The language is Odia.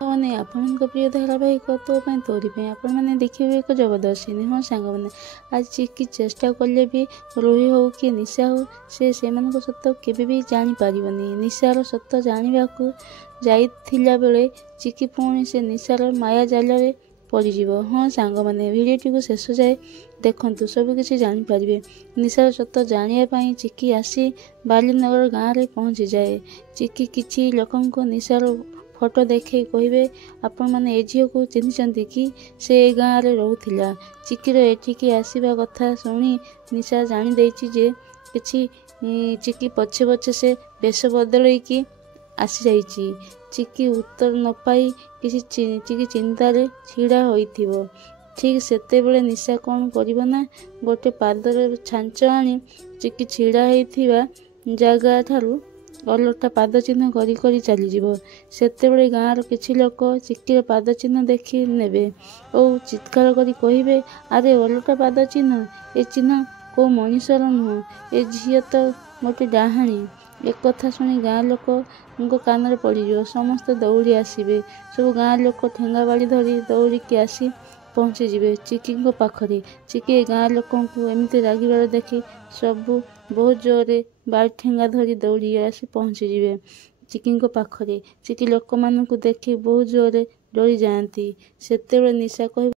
ମାନେ ଆପଣଙ୍କ ପ୍ରିୟ ଧାରାବାହିକ ତୋ ପାଇଁ ତୋରି ପାଇଁ ଆପଣ ମାନେ ଦେଖିବେ ଏକ ଜବରଦସ୍ତି। ହଁ ସାଙ୍ଗମାନେ, ଆଜି ଚିକି ଚେଷ୍ଟା କଲେ ବି ରୋହି ହଉ କି ନିଶା ହଉ ସେ ସେମାନଙ୍କ ସତ କେବେ ବି ଜାଣିପାରିବନି। ନିଶାର ସତ ଜାଣିବାକୁ ଯାଇଥିଲା ବେଳେ ଚିକି ପୁଣି ସେ ନିଶାର ମାୟା ଜାଲରେ ପଡ଼ିଯିବ। ହଁ ସାଙ୍ଗମାନେ, ଭିଡ଼ିଓଟିକୁ ଶେଷ ଯାଏ ଦେଖନ୍ତୁ, ସବୁ କିଛି ଜାଣିପାରିବେ। ନିଶାର ସତ ଜାଣିବା ପାଇଁ ଚିକି ଆସି ବାଲିନଗର ଗାଁରେ ପହଞ୍ଚିଯାଏ। ଚିକି କିଛି ଲୋକଙ୍କୁ ନିଶାର ଫଟୋ ଦେଖେଇ କହିବେ, ଆପଣମାନେ ଏ ଝିଅକୁ ଚିହ୍ନିଛନ୍ତି କି? ସେ ଏ ଗାଁରେ ରହୁଥିଲା। ଚିକିର ଏଠିକି ଆସିବା କଥା ଶୁଣି ନିଶା ଜାଣିଦେଇଛି ଯେ ଚିକି ପଛେ ପଛେ ସେ ବେଶ ବଦଳେଇକି ଆସିଯାଇଛି। ଚିକି ଉତ୍ତର ନ ପାଇ ଚିକି ଚିନ୍ତାରେ ଛିଡ଼ା ହୋଇଥିବ। ଠିକ୍ ସେତେବେଳେ ନିଶା କ'ଣ କରିବ ନା, ଗୋଟେ ପାଦରେ ଛାଞ୍ଚ ଆଣି ଚିକି ଛିଡ଼ା ହେଇଥିବା ଜାଗାଠାରୁ ଓଲଟା ପାଦଚିହ୍ନ କରି କରି ଚାଲିଯିବ। ସେତେବେଳେ ଗାଁର କିଛି ଲୋକ ଚିକିର ପାଦଚିହ୍ନ ଦେଖି ନେବେ ଓ ଚିତ୍କାର କରି କହିବେ, ଆରେ ଓଲଟା ପାଦଚିହ୍ନ, ଏ ଚିହ୍ନ କୋଉ ମଣିଷର ନୁହଁ, ଏ ଝିଅ ତ ଗୋଟେ ଡାହାଣୀ। ଏକଥା ଶୁଣି ଗାଁ ଲୋକଙ୍କ କାନରେ ପଡ଼ିଯିବ। ସମସ୍ତେ ଦୌଡ଼ି ଆସିବେ। ସବୁ ଗାଁ ଲୋକ ଠେଙ୍ଗା ବାଡ଼ି ଧରି ଦୌଡ଼ିକି ଆସି ପହଞ୍ଚିଯିବେ ଚିକିଙ୍କ ପାଖରେ। ଚିକି ଗାଁ ଲୋକଙ୍କୁ ଏମିତି ରାଗିବାର ଦେଖି ସବୁ ବହୁତ ଜୋରରେ ବାଡ଼ି ଠେଙ୍ଗା ଧରି ଦୌଡ଼ି ଆସି ପହଞ୍ଚିଯିବେ ଚିକିଙ୍କ ପାଖରେ। ଚିକି ଲୋକମାନଙ୍କୁ ଦେଖି ବହୁତ ଜୋରରେ ଡରିଯାଆନ୍ତି। ସେତେବେଳେ ନିଶା କହିବ,